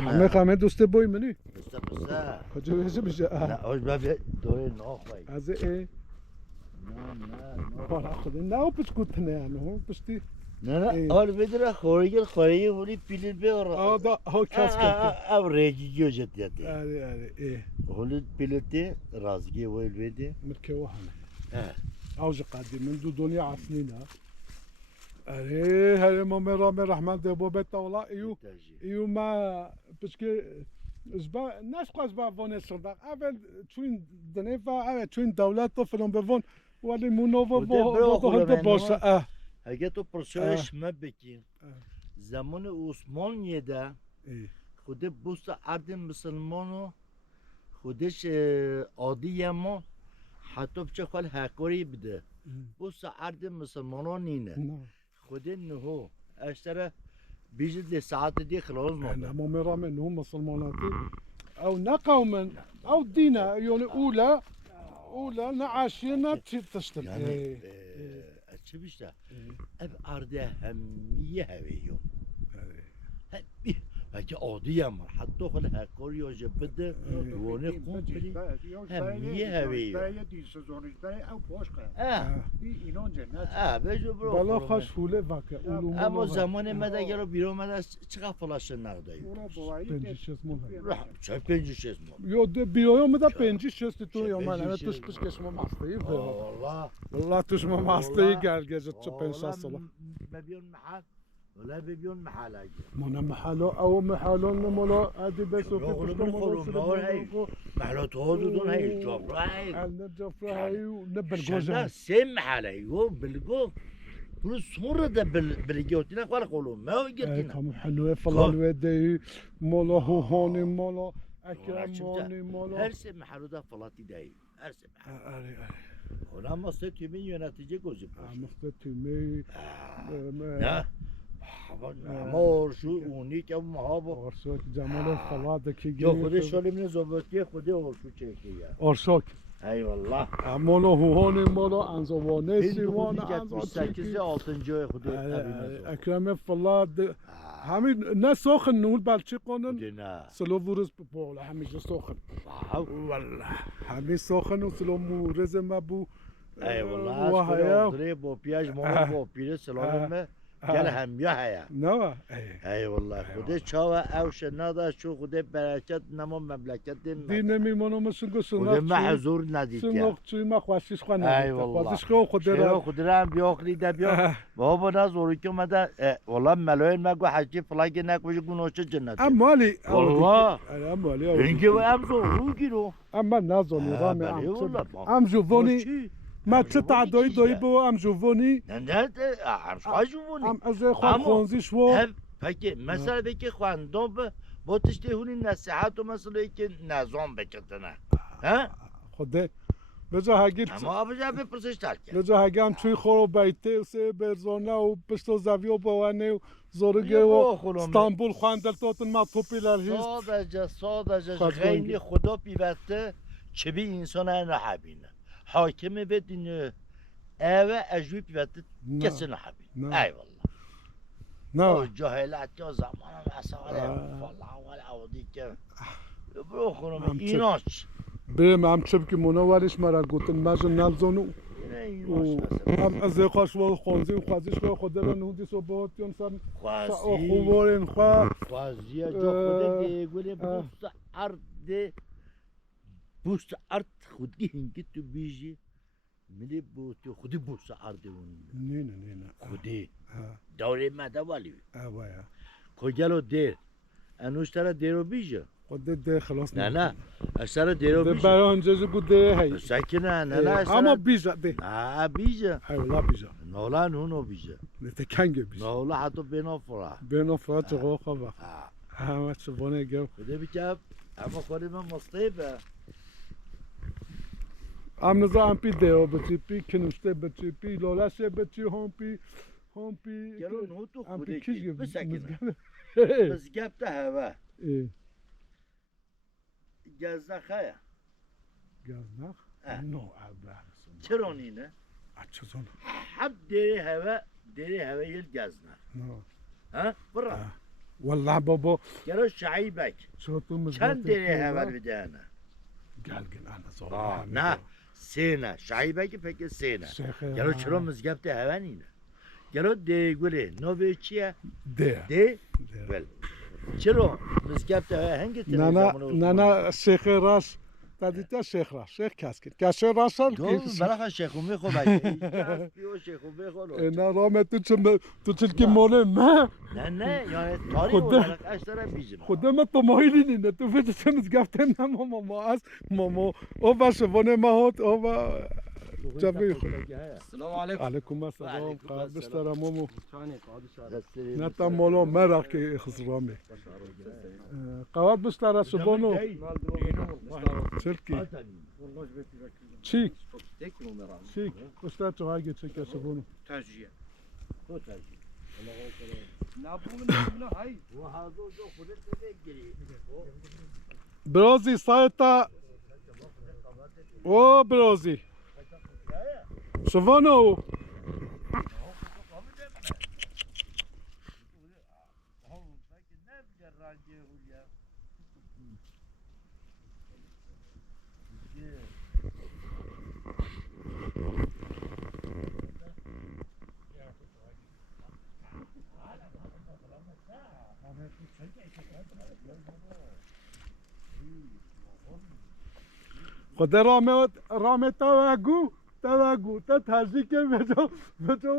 همه قامه دوست بوی منی بسته کجا بشه نه آج ببین دوره ناخوایی از ای نه بالا خود نه او پس کوت نه نه پستی نه آل بدره خورگی ولی پیلر بیار دا ها کس کرد او ریجی جو جدیدی آره ای ولی پیلتی رازگی ویل بیدی مرکه وهمه اوج قدیم من دو دنیا عصنينا هذه مامي رامي رحمن دبو بيت والله ايو ما باسكو زبا الناس قاس با فون صندوق اول توين دنيفا اول توين دولات طفلهم بفون ولي مونوفو بو هند بوسا اگه تو پرسش مبکین زمان عثمانیه ده خود بوست ارد مسلمانو خودش عادیه ما حتی بچه خال حکاری بده بوست ارد مسلمانان نینه خود نهو اشتره بيجد ساعات دي خلاص انا مو مرام انهم مسلماناتي او نقوما او دينا يعني اولى نعاشينا تشتم يعني چه بیشتر اب ارده همیه هویو بلکه عادی هم حتی خود هکاری یا جبده وانه خون بلی همیه هویو برای دین سزانش برای او باش کرد اینان جنت بجو برو بالا خاش فوله واقع اما زمان مدگر رو بیرون مده چقدر فلاشن نقدایی چه پنجی شست مال یو ده بیایم مده پنجی شست تو یا من انا توش بس کشم ماستی والله توش ماستی گرگز تو 500 سال ببیون محل ولا ببيون محل اجي مانا محلو او محلون مالا ادي بس محلات هادو دون هي جافرا هي الجافرا هي ونبل جوزا سيم محل ايو بالجو كل صورة ده بالجوتنا ولا قولوا ما قلتنا كم حلوة فلان ودي مالا هوني مالا اكرموني مالا هرسي محلو ده فلاتي داي هرسي محل هنا مستوى من ينتيجة جوزي مستوى نه مار شو اونی که محابا آرشاک جمال فلاده که جو خودش شالی من زبطی خودی آرشو چکیه آرشاک ای والله مالا هوهانی مالا انزوانه سیوان انزوانه 6 جای خودی اکرم فلاده همین نه ساخن نول بلچه قانن سلو ورز بالا همیشه ساخن والله همین ساخن و سلو مورز مبو ای والله از کلی با پیاج مالا با پیره سلامه گل همیه هیا نه ای والله خودش چاوه اوش نداشت چون خودش برکت نما مملکت دین میمونم مثل گسناق خودش محضور ندید سناق چوی ما خواسیش خو ندید ای والله خواسیش خود را خود را هم بیاخلی ده بیا بابا نزوری که مده والله ملاین مگو حجی فلاگی نکوش گناهش جنت امالی والله امالی اینکه و هم زورو گیرو اما نزونی رامي ام جوفوني ما تطع دوي بو ام جوفوني نه ام شو جوفوني ام از خونزی شو پکی مثلا بکی خواندم با تشتی هونی نصیحت و مثلا که نظام بکتنه ها خوده بجا هگیر اما بجا بپرسش ترکه بجا هگم توی خورو بیته سه برزانه و پشتو زوی و بوانه و زورگه و استانبول خواندل توتن ما توپیلر هیست سادجه غینی خدا پیوسته چه بی انسان نحبینه حاکمه بدینه اوه اجوی پیوسته کسی نحبینه ای والله نه جاهلت یا زمان مسائل والله ولا عودی که برو خونم ایناش بریم هم چه که منوارش مرا گوتن مجن نلزونو هم از خوش و خونزی و خوازیش که خود را نودی سو باتیون سن خوبارین خوازی جا خود دیگولی بوست ارد خودی هنگی تو بیجی ملی بوتی خودی بوست ارد اون نه خودی دوره مده ولی اوه کجالو دیر انوش ترا دیرو بیجه خود ده خلاص نه اشترا دیرو بیجه برای آنجا گو ده هی ساکنه نه اما بیجه ده نه بیجه ای والله بیجه نولا نونو بیجه نه تکنگه بیجه نولا حتی بنافرا چقا خواه همه چه بانه گو بده بیچه اما خواهی من مصطیبه ام نزا هم پی دیو بچی پی کنوشته بچی پی لالشه بچی هم پی گلو نو تو خودی که بسکنه بس گب ده هوا گزنخه گزنخ؟ نو ابله چرا نینه؟ چه زن؟ حب دیره هوا یل گزنخ نه ها برا والله بابا گرو شعیبک شو تو مزگفت چند دیره هول بده انا گل گل انا زور نه سینه شعیبک پک سینه گرو چرا مزگفت هول اینه گرو دیگوله نوی چیه ده دی ول چرا مزگفت هول هنگی نه نه شیخ راس تدیتا شیخ راس شیخ کسکن کشه راسن دو برای شیخو میخو باید پیو شیخو میخو نه رامه تو چلکی موله ما نه یعنی تاریخ olarak اشترا bizim خودم تو ماهیلی نه تو فکر چند گفتن نه ماما از ماما او باش ونه ما هات او با جبی السلام عليكم. علیکم السلام قابل بستر مامو ثاني قاعد شارع. نه تا مولا مرا که خسرامه قواد بستر سبونو چلکی والله جبت لك چی تك ومرام. چی بستر تو هاگی چلکی سبونو تاجية. تو tercih نابون من هاي. bu hazır da kudet de geri برازی سایتا او برازی شوانو خود رامه توگو تا ترزی که بجا